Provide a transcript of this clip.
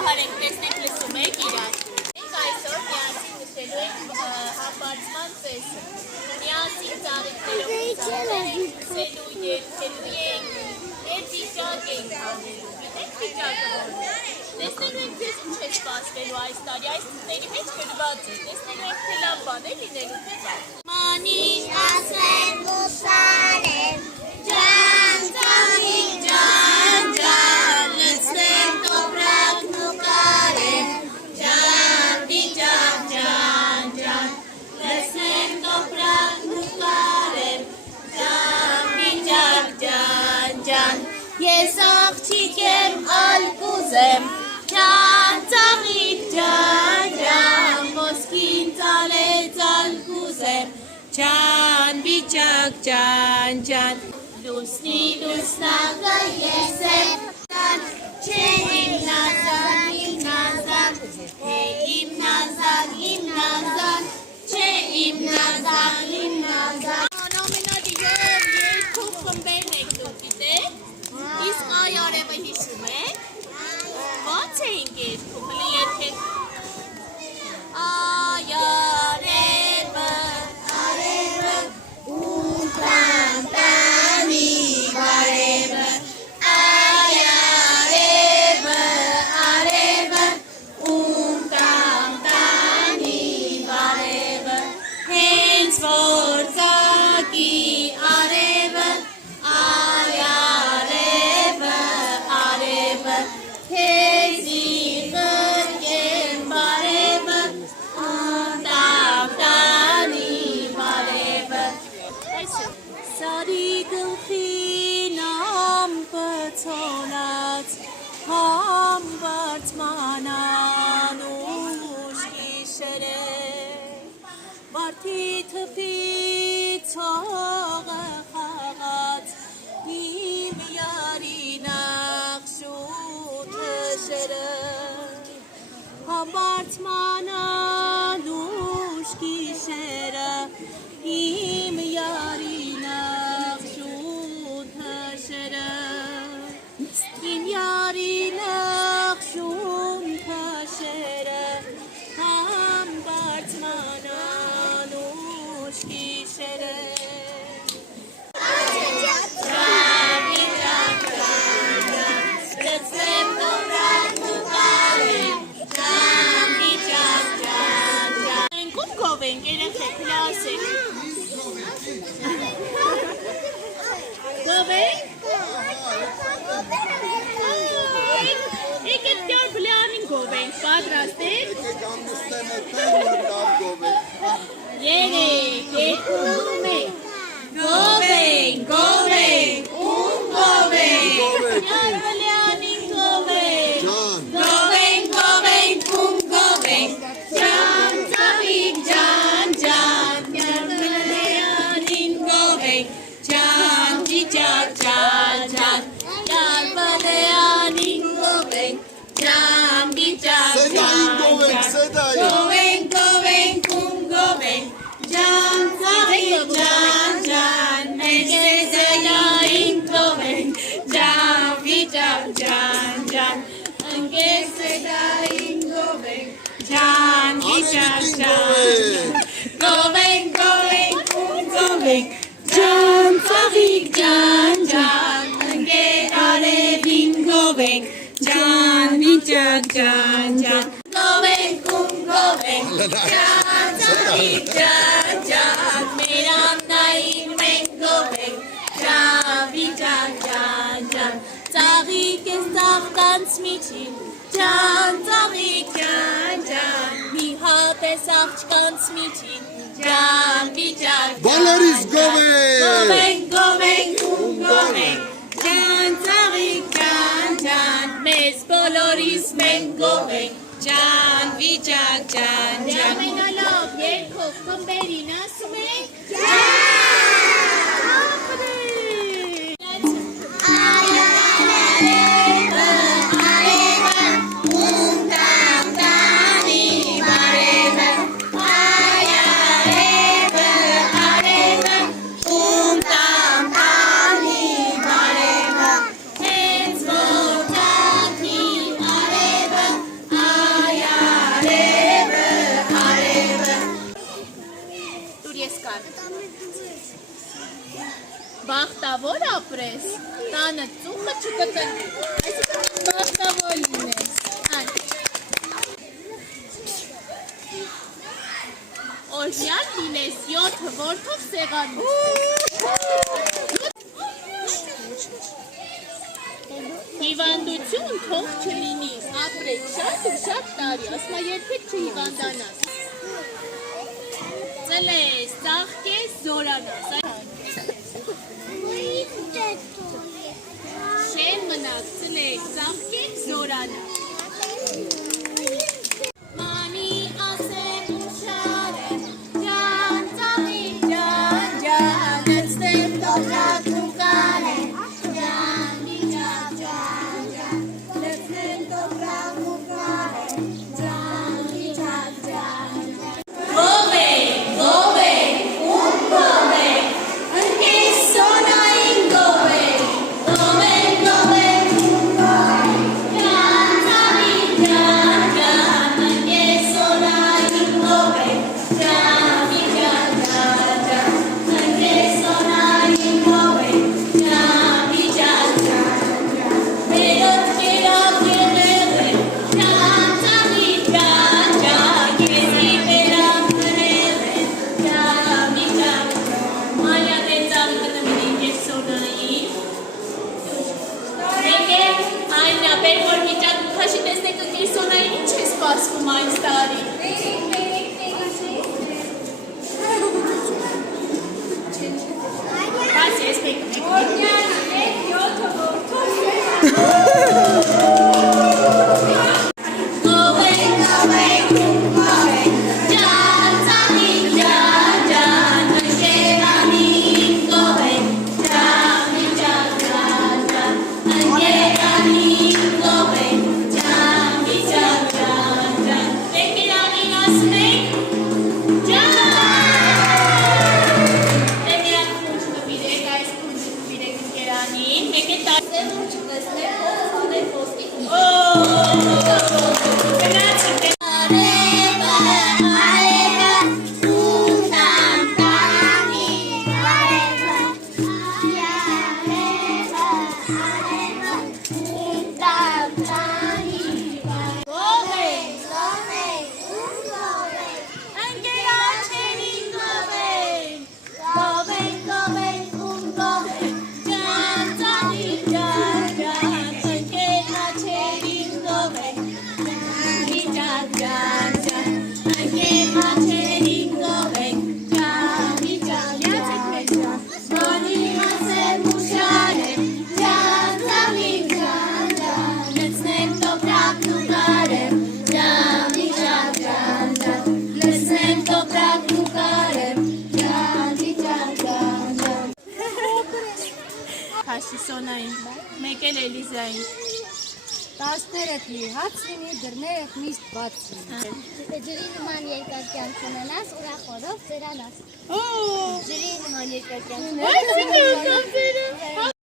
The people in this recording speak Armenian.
Հարենք տեսնենք լսում եք իրար։ Մենք այսօր միասին նշելու ենք հապարծման ծեսը։ Միասին ծաղիկներով ծաղիկներ ենք լսելու, երգելու ենք, մեր վիճակ ենք անելու։ Գիտեք վիճակը որն է։ Տեսնելու ենք ձեզ ինչ է սպասվելու այս տարի, այս թղթերի մեջ գրված է։ Տեսնելու ենք թե լավ բան է լինելու թե բան։ Մանիշ ասեն ուսարեմ, ջան, ծաղիկ, ջան, ջան, լցնեմ տոպրակն ու կարեմ, ջան, վիճակ, ջան, ջան, լցնեմ տոպրակն ու կարեմ, ջան, վիճակ, ջան, ջան, ես աղջիկ եմ ալկուզեմ, ջան, ծաղիկ, ջան, ջան, ոսկին ծալեց ալկուզեմ, ջան, վիճակ, ջան, ջան, լուսնի լուսնակը ես եմ, չէ իմ նազան, չէ իմ նազան, չէ իմ նազան, ամենադիով երկու խմբերն եք դուք գիտեք, իսկ այ արևը հիշում եք, ո՞նց էինք երկում, հլի երկեք, այ արևը, ում տան-տանի բարևը, այ արևը, ում տան-տանի բարևը, հենց որ ծակի արևը, այ արևը, քեզի կրկեմ բարևը, ում տան-տանի բարևը, Սարի գլխին ամպը ցոլած, համբարձման անուշ գիշերել, վարդի թփից հողը խաղաց, իմ յարինախշու թշերը, համբարձման անուշ գիշերը, իմ յարինախշու թշերը, իմ յարինախշուն թշերը, համբարձման անուշ գիշերը, լցնեմ տոպրակն ու կարեմ, ջան, վիճակ, ջան, ջան, ենք ում գովենք, երեխեք, հլասեք, գովենք, եկեք դյար բլյանին գովենք, պատրաստ եք, երեք, երկու, մեկ, գովենք, ում գովենք, դյար բլյանին գովենք, գովենք, ում գովենք, ջան, ծաղիկ, ջան, ջան, դյար բլյանին գովենք, ջան, վիճակ, ջան, ջան, դյար բլյանին գովենք, ջան, վիճակ, ջան, ջան, գովենք, ում գովենք, ջան, ծաղիկ, ջան, ջան, մեր սեդային գովենք, ջան, վիճակ, ջան, ջան, ընկեր սեդային գովենք, ջան, վիճակ, ջան, գովենք, ում գովենք, ջան, ծաղիկ, ջան, ջան, ընկեր արևին գովենք, ջան, վիճակ, ջան, ջան, գովենք, ում գովենք, ջան, ծաղիկ, ջան, ջան, մեր ամնային մենք գովենք, ջան, վիճակ, ջան, ջան, ծաղիկ ես ծաղկանց միջին, ջան, ծաղիկ, ջան, ջան, մի հատ ես աղջկանց միջին, ջան, վիճակ, Բոլորիս գովենք, ում գովենք, ջան, ծաղիկ, ջան, ջան, մեզ բոլորիս մենք գովենք, ջան, վիճակ, ջան, ջան, ամենալավ երկով խմբերին ասում ենք, Բախտավոր ապրես, տանը ծուխը չկտնի, այսինքն բախտավոր լինես, օրհնյալ լինես 7 որդով սեղանում, հիվանդություն թող չլինի, ապրեք շատ ու շատ տարի, ասմա երբեք չհիվանդանաս, ծլես, ծաղկես, զորանաս, Շեն մնաք, ծլեք, ծաղկեք, զորանաք Մանի ասեմ ուշար է, ջան, ծաղիկ, ջան, ջան, լծնեմ տողրակ ու կար է, ջան, միջակ, ջան, ջան, լծնեմ տողրակ ու կար է, ջան, միջակ, ջան, ջան Ով եք, ում գով եք, ընկես սոնային գով եք, ում եք, ում գով եք, ջան, ծաղիկ, ջան, ջան, ընկես սոնային գով եք, ջան, միջակ, ջան, ջան, ընկես սոնային գով եք, ջան, միջակ, ջան, ջան, Մերոտ կերավ եղեղ է, ջան, ծաղիկ, ջան, ջան, կեզի բերավ կրեղ է, ջան, միջակ, մանյա դեր ծաղիկը նմիրին կեզ սոնային Մեկ է այն բեր որ միջակ քաշի տեսնեք ընկեր սոնային ինչ է սպասվում այս տարի Բայց ես մեկ Օրնյալ մեկ 7 որդով Գով եք, ում գով եք, ջան, ծաղիկ, ջան, ջան, ընկերանին գով եք, ջան, միջակ, ջան, ջան, ընկերանին գով եք, ջան, միջակ, ջան, ջան, ընկերանին ասնեք, ջան Դե միակ խունջ նվիրեք, այս խունջը նվիրեք ընկերանին, մեկ է տարսել ու չվեսնեք, հող հանեք ոսկի Գնացիք Արևը, արևը, ուսամ տանի, արևը, արևը, արևը, ուսամ տանի Գով եք, ում գով եք, ընկերանչերին գով եք, ում գով եք, ջան, ծաղիկ, ջան, ջան, ընկերանչերին գով եք, միջակ, ջան, ջան, ընկերանչերին գով եք, ջան, միջակ, յացեք մեզ, Մանի ասեմ ուշար է, ջան, ծաղիկ, ջան, ջան, լցնեմ տոպրակն ու կարեմ, ջան, միջակ, ջան, ջան, լցնեմ տոպրակն ու կարեմ, ջան, միջակ, ջան, ջան Քաշի սոնային, մեկ էլ Էլիզային 13 լի հաց լինի, դռները միշտ բաց լինի։ Ջրի նման երկար կյանք ունենաս, ուրախորով ծերանաս։ Օ, Ջրի նման երկար կյանք այս ինչ է